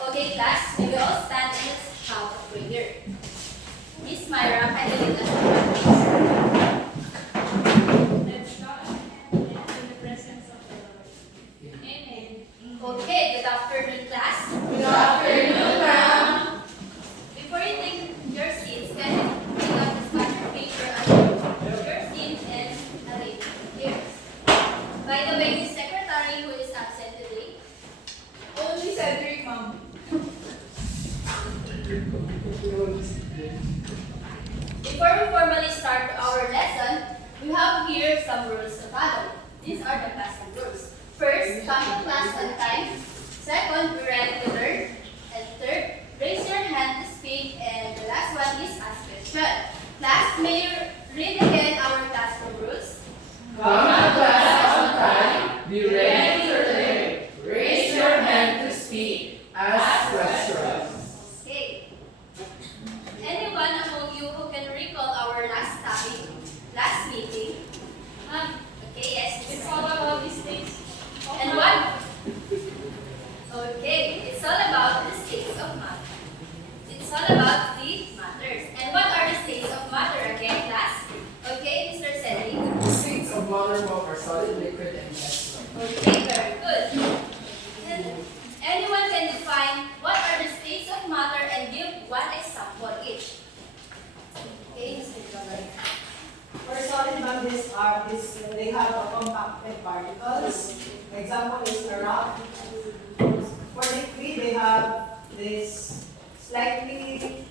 Okay, class, we will all stand and let's shout a prayer. Miss Myra, kindly lead us in Let's God and in the presence of the Lord. Amen. Okay, good afternoon, class. Good afternoon, ma'am. Before you take your seats, can you take out the scatter paper and your seats and arrange here. By the way, the secretary who is absent today? Only Cedric, ma'am. Before we formally start our lesson, we have here some rules to follow. These are the classroom rules. First, come to class on time. Second, be ready to learn. And third, raise your hand to speak. And the last one is ask question. Class, may you read again our classroom rules? Come to class on time. Be ready to learn. Raise your hand to speak. Ask questions. Okay. Anyone among you who can recall our last topic, last meeting? Okay, yes. It's all about these things. And what? Okay, it's all about the states of matter. It's all about the matters. And what are the states of matter again, class? Okay, Mr. Cedric. The states of matter are solid, liquid, and gas. Okay, very good. And anyone can define what are the states of matter and give one example each. Okay, Mr. Joel. For solid bodies are this, they have a compacted particles. Example is a rock. For liquid, they have this slightly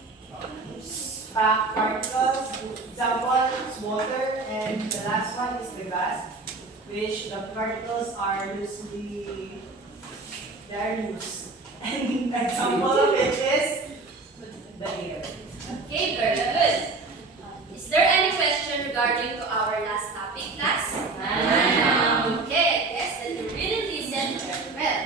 packed particles. Example is water, and the last one is the gas, which the particles are loosely, they are loose. And example of it is the air. Okay, very good. Is there any question regarding to our last topic, class? Okay, yes, then you really listen very well.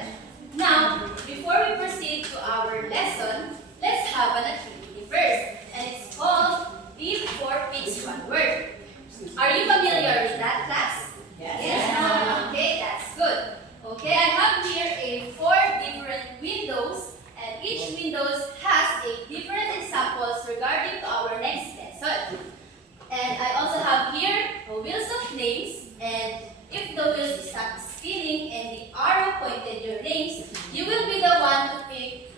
Now, before we proceed to our lesson, let's have an activity first. And it's called Beep 4 Picks 1 Word. Are you familiar with that, class? Yes. Okay, that's good. Okay, I have here 4 different windows, and each windows has a different examples regarding to our next lesson. And I also have here wheels of names, and if the wheels stop spinning and the arrow pointed your names, you will be the one to pick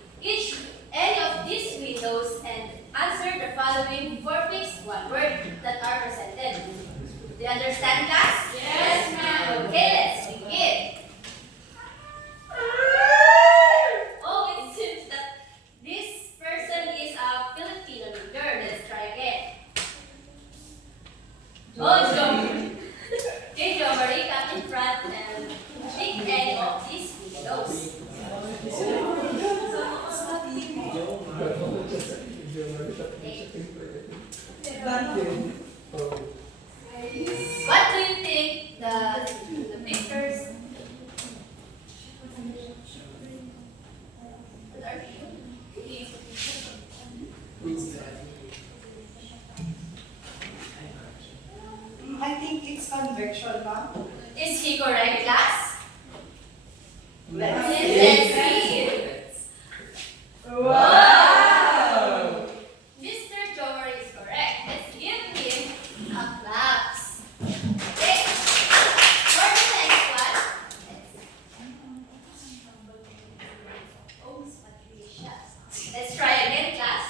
any of these windows and answer the following 4 picks 1 word that are presented. Do you understand, class? Yes, ma'am. Okay, let's begin. Oh, it seems that this person is a Filipino girl. Let's try again. Oh, Joe. Okay, Joe Marie, come in front and pick any of these windows. What do you think the pictures? What are these? I think it's convection, ma'am. Is he correct, class? Let's Let's see. Wow! Mr. Jomer is correct. Let's give him a clap. Okay. For the next one, oh, Miss Patricia. Let's try again, class.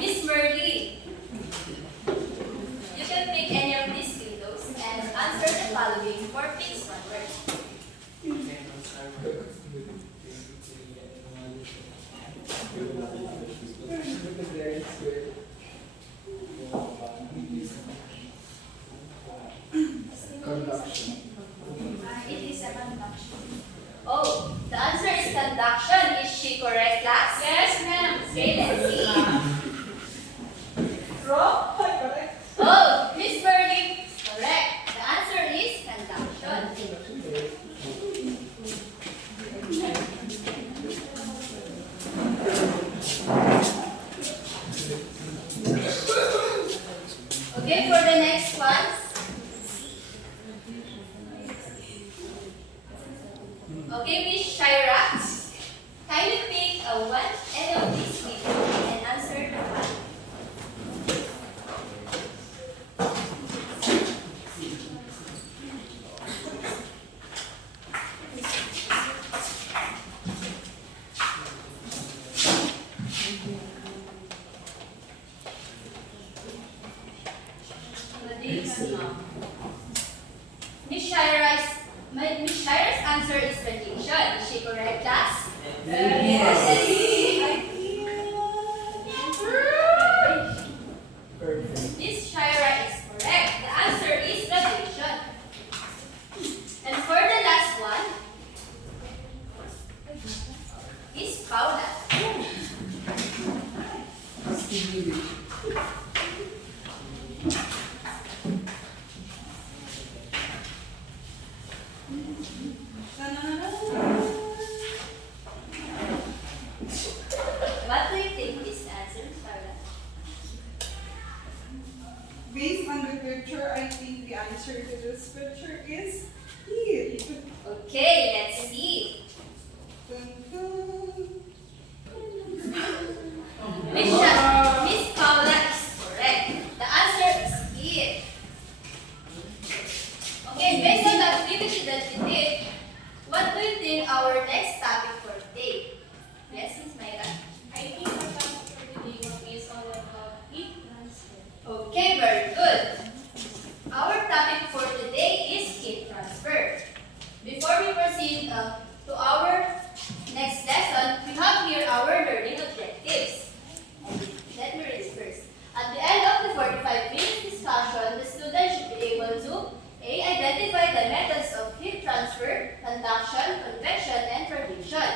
Miss Merly. You can pick any of these windows and answer the following 4 picks 1 word. Conduction. It is a conduction. Oh, the answer is conduction. Is she correct, class? Yes, ma'am. Okay, let's see. Rock? Correct. Oh, Miss Burley is correct. The answer is conduction. Okay, for the next one. Okay, Miss Shaira, kindly pick any of these video and answer the one. Miss Shaira's answer is radiation. Is she correct, class? Perfect. Miss Shaira is correct. The answer is radiation. And for the last one is Paula. Stimulation. What do you think is the answer, Miss Paula? Based on the picture, I think the answer to this picture is heat. Okay, let's see. Dun, dun. Miss Paula is correct. The answer is heat. Okay, based on the activity that we did, what do you think our next topic for today? Yes, Miss Mayra? I think the topic for today is all about heat transfer. Okay, very good. Our topic for today is heat transfer. Before we proceed to our next lesson, we have here our learning objectives. And let me read it first. At the end of the 45 minutes discussion, the student should be able to A. Identify the methods of heat transfer, conduction, convection, and radiation.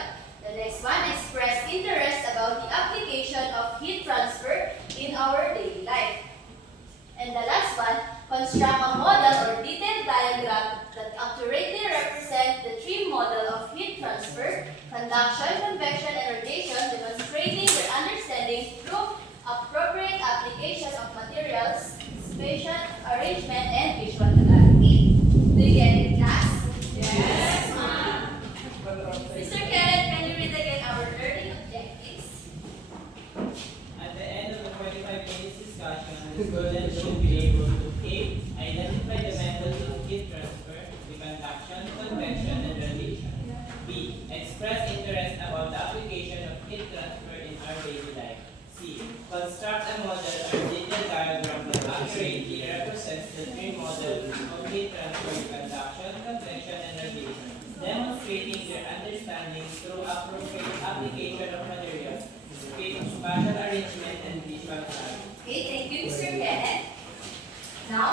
The next one, express interest about the application of heat transfer in our daily life. And the last one, construct a model or detailed diagram that accurately represent the three model of heat transfer, conduction, convection, and radiation, demonstrating their understanding through appropriate application of materials, spatial arrangement, and visual clarity. Do you get it, class? Yes, ma'am. Mr. Kenneth, can you read again our learning objectives? At the end of the 45 minutes discussion, the student should be able to A. Identify the methods of heat transfer, the conduction, convection, and radiation. B. Express interest about the application of heat transfer in our daily life. C. Construct a model or detailed diagram that accurately represents the three models of heat transfer, conduction, convection, and radiation, demonstrating their understanding through appropriate application of materials, spatial arrangement, and visual clarity. Okay, thank you, Mr. Kenneth. Now,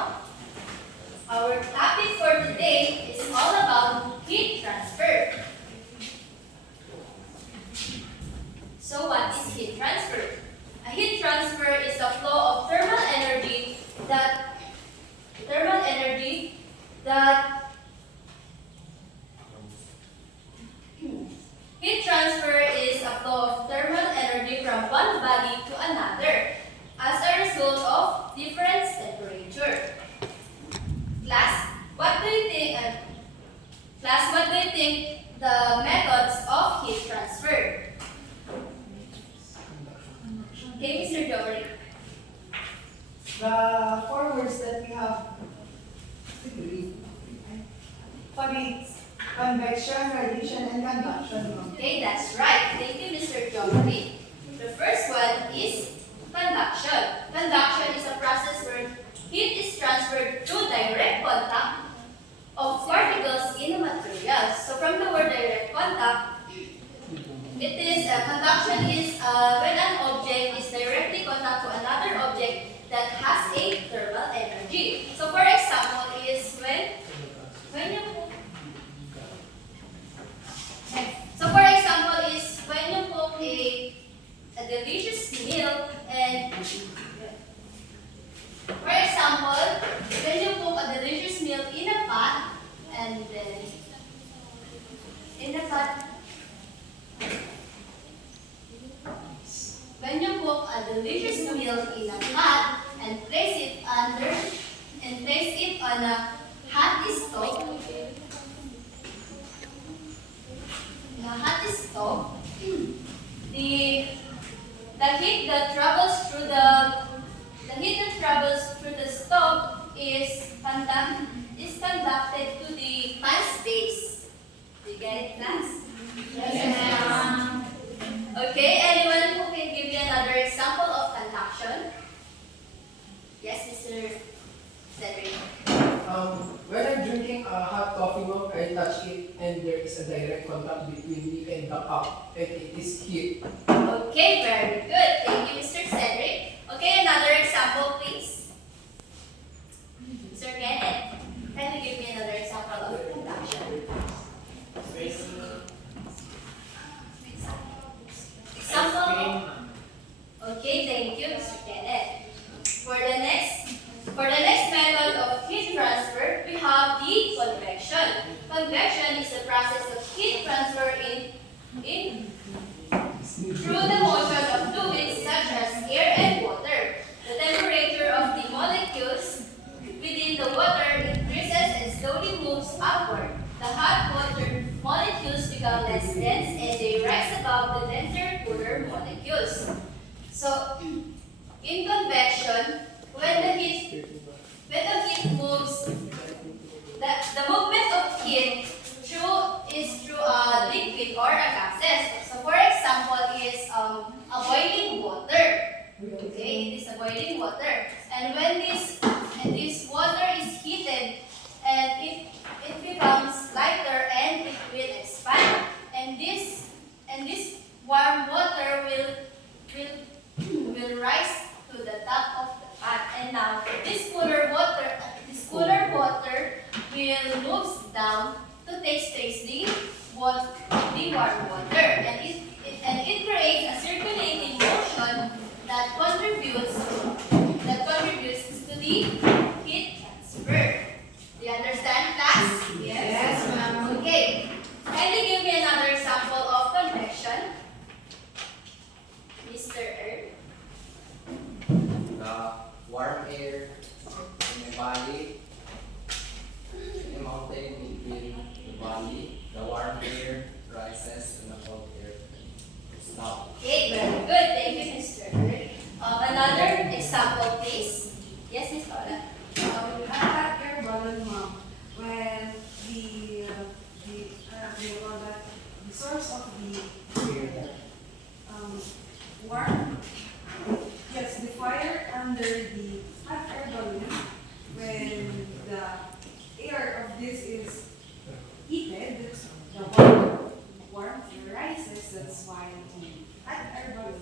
our topic for today is all about heat transfer. So what is heat transfer? A heat transfer is the flow of thermal energy that heat transfer is a flow of thermal energy from one body to another as a result of different temperature. Class, what do you think the methods of heat transfer? Okay, Mr. Jory. The four words that we have convection, radiation, and conduction. Okay, that's right. Thank you, Mr. Jory. The first one is conduction. Conduction is a process where heat is transferred through direct contact of particles in a material. So from the word direct contact, conduction is when an object is directly contact to another object that has a thermal energy. So for example, is when you cook a delicious meal and for example, when you cook a delicious meal in a pot and then when you cook a delicious meal in a pot and place it on a hot stove, hot coffee mug, I touch it and there is a direct contact between me and the cup and it is heat. Okay, very good. Thank you, Mr. Cedric. Okay, another example, please. Mr. Kenneth, can you give me another example of conduction? Example. Okay, thank you, Mr. Kenneth. For the next method of heat transfer, we have the convection. Convection is the process of heat transfer through the motion of fluids such as air and water. The temperature of the molecules within the water increases and slowly moves upward. The hot water molecules become less dense and they rise above the denser, cooler molecules. So, in convection, when the heat moves, the movement of heat is through a liquid or a gases. So, for example, is a boiling water. Okay, it is a boiling water, and when this water is heated, and it becomes lighter and it will expand, and this warm water will rise to the top of the pot, and now this cooler water will move down to taste the warm water, and it creates a circulating motion that contributes to the heat transfer. Do you understand, class? Yes, ma'am. Okay. Can you give me another example of convection? Mr. Earl? The warm air in the body, in the mountain between the body, the warm air rises and the cold air is down. Okay, very good. Thank you, Mr. Earl. Another example, please. Yes, Ms. Paula. At air balloon, ma'am, when the source of the warm, yes, the fire under the hot air balloon, when the air of this is heated, the warmth rises. That's why the hot air balloon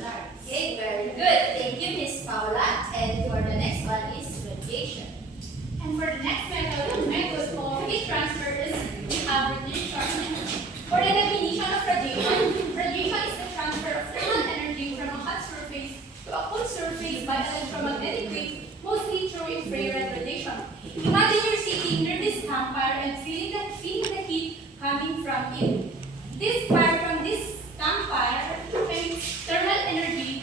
rise. Okay, very good. Thank you, Ms. Paula. And for the next one is radiation. And for the next method of heat transfer is we have radiation. For the definition of radiation, radiation is the transfer of thermal energy from a hot surface to a cold surface by electromagnetic waves, mostly through infrared radiation. Imagine you're sitting near this campfire and feeling the heat coming from it. This fire from this campfire emits thermal energy.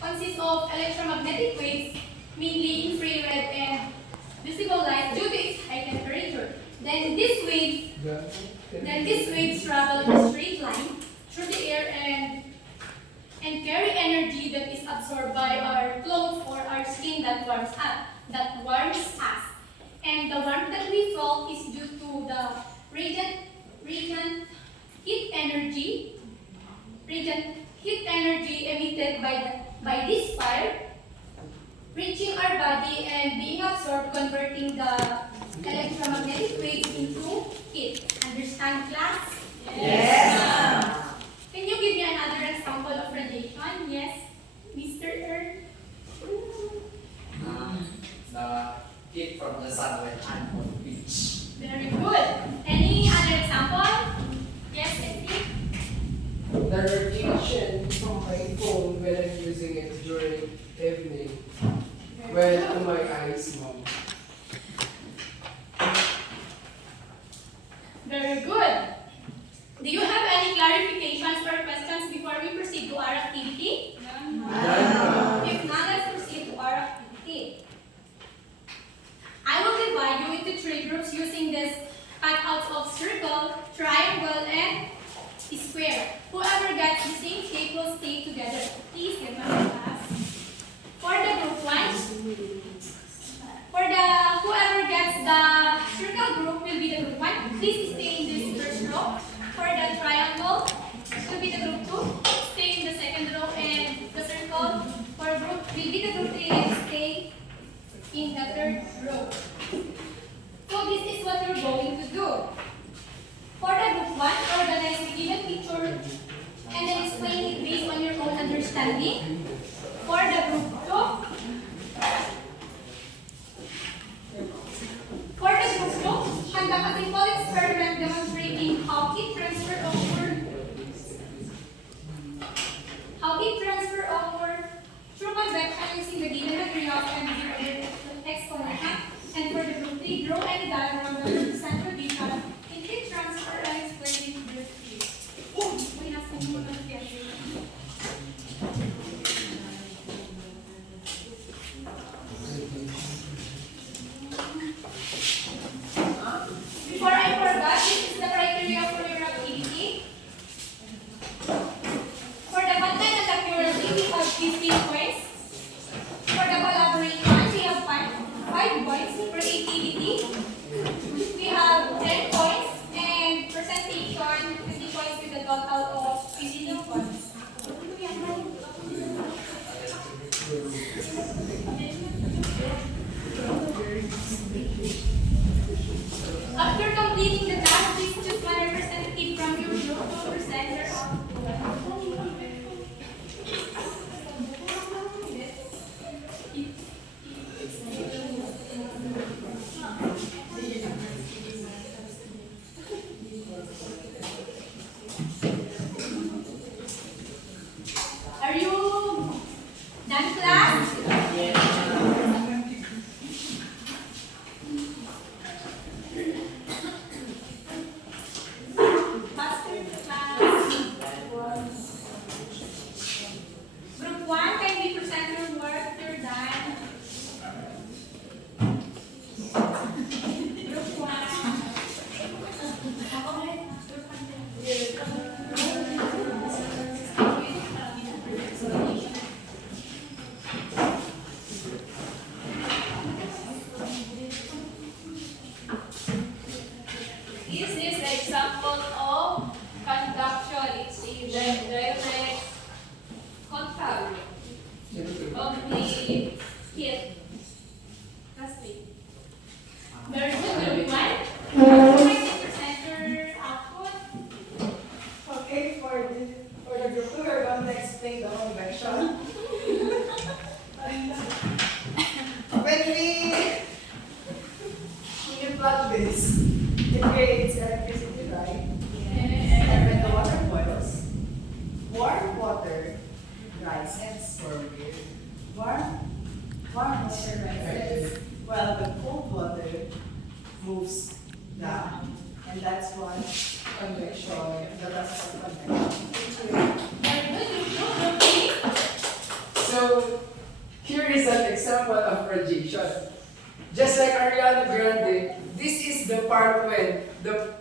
Consists of electromagnetic waves, mainly infrared and visible light due to its high temperature. Then these waves travel in a straight line through the air and carry energy that is absorbed by our clothes or our skin that warms us. And the warmth that we felt is due to the radiant heat energy emitted by this fire, reaching our body and being absorbed, converting the electromagnetic waves into heat. Understand, class? Yes. Can you give me another example of radiation? Yes, Mr. Earth? The heat from the sun when I'm on the beach. Very good. Any other example? Yes, Cedric? The radiation from my phone when I'm using it during evening. Well, to my eyes, mom. Very good. Do you have any clarifications or questions before we proceed to our activity? If not, let's proceed to our activity. I will divide you into three groups using this cutouts of circle, triangle, and square. Whoever gets the same shape will stay together. Please give me a class. For the group 1, whoever gets the circle group will be the group 1. Please stay in this first row. For the triangle, it will be the group 2. Stay in the second row, and the circle for group will be the group 3 and stay in the third group. So this is what you're going to do. For the group 1, organize the given picture and then explain it based on your own understanding. For the group 2, conduct a simple experiment demonstrating how heat transfer occur through convection using the given materials and zero explanation. And for the group 3, draw any diagram that represents radiation in heat transfer and explain it briefly. Before I forgot, this is the criteria for your activity. For the content and accuracy, we have 15 points. For the collaboration, we have 5 points. For creativity, we have 10 points. And presentation, 50 points with a total of 15 points. After completing the task, please choose one representative from your group to present their Are you done, class? Faster, class. Group 1, kindly present your work. You're done. Group 1. This is the example of conduction. It's a direct contact of the heat. That's it. Very good, group 1. Kindly present your output. Okay, for the group 2, we're going to explain the convection. When you plug this, it creates electricity, right? And when the water boils, warm water rises. Warm water rises, while the cold water moves down. And that's what convection, the process of convection. Very good, group 2. Group 3. So, here is an example of radiation. Just like Ariana Grande, this is the part when the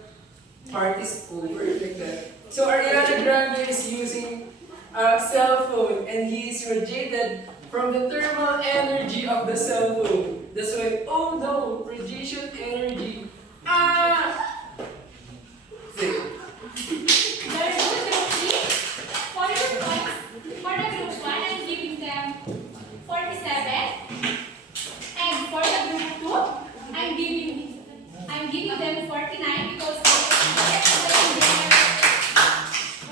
part is over, like that. So Ariana Grande is using a cell phone and he is radiated from the thermal energy of the cell phone. That's why, oh no, radiation energy. Ah! See? Very good, group 3. For your points, for the group 1, I'm giving them 47. And for the group 2, I'm giving them 49 because they explained their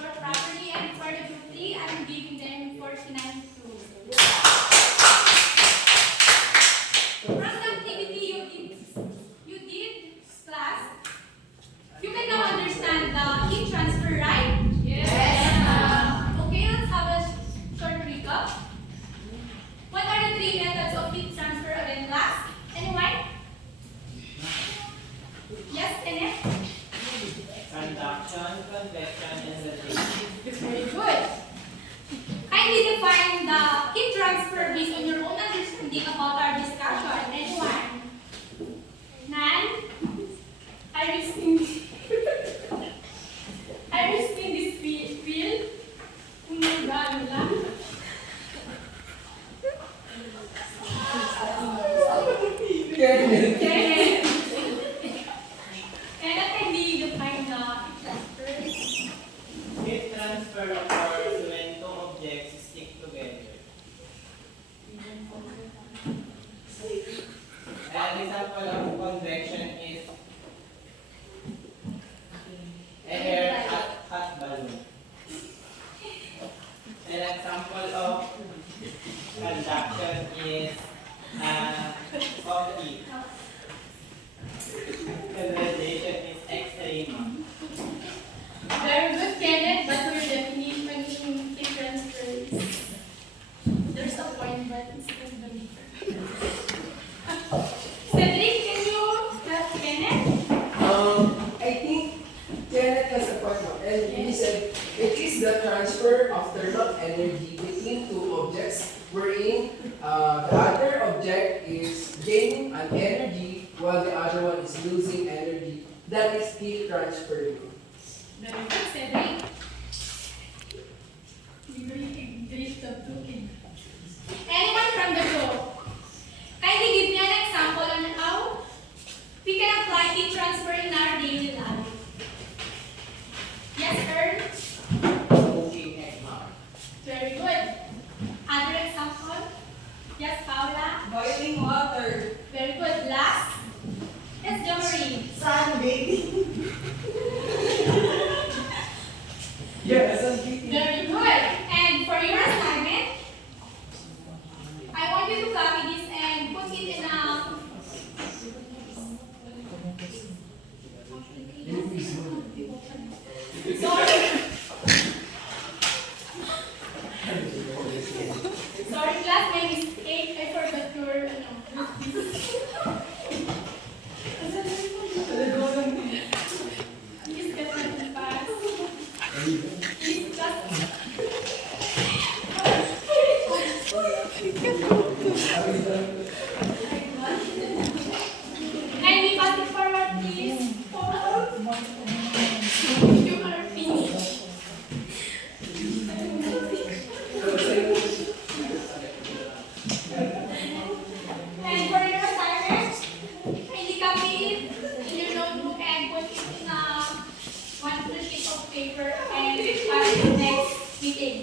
work properly. And for the group 3, I'm giving them 49 too. From the activity you did, class, you can now understand the heat transfer, right? Yes. Okay, let's have a short recap. What are the 3 methods of heat transfer again, class? Anyone? Yes, Kenneth? Conduction, convection, and radiation. Very good. Kindly define the heat transfer based on your own understanding about our discussion. Anyone? Nan? Are you seeing this field? Umagala. Kenneth. Kenneth, can we define the heat transfer? Heat transfer occurs when 2 objects stick together. And An example of convection is air hot balloon. An example of conduction is coffee. Conversation is extrema. Very good, Kenneth, but your definition in heat transfer is there's a point, but it's not the meter. Cedric, can you help Kenneth? I think Janet has a point now, and he said it is the transfer of thermal energy between two objects, wherein the other object is gaining an energy while the other one is losing energy. That is heat transfer. Very good, Cedric. You really great job talking. Anyone from the show? Kindly give me an example on how we can apply heat transfer in our daily life. Yes, Earl? Cooking egg mom. Very good. Other example? Yes, Paula? Boiling water. Very good. Last? Yes, Jomarie. Sunbathing. Yes. Very good. And for your assignment, I want you to copy this and put it in a sorry. Sorry, class, my mistake. I forgot your Please get my pass. Please just and we pass it forward, please. You are finished. And for your assignment, kindly copy it in your notebook and put it in a one sheet of paper and pass it next meeting.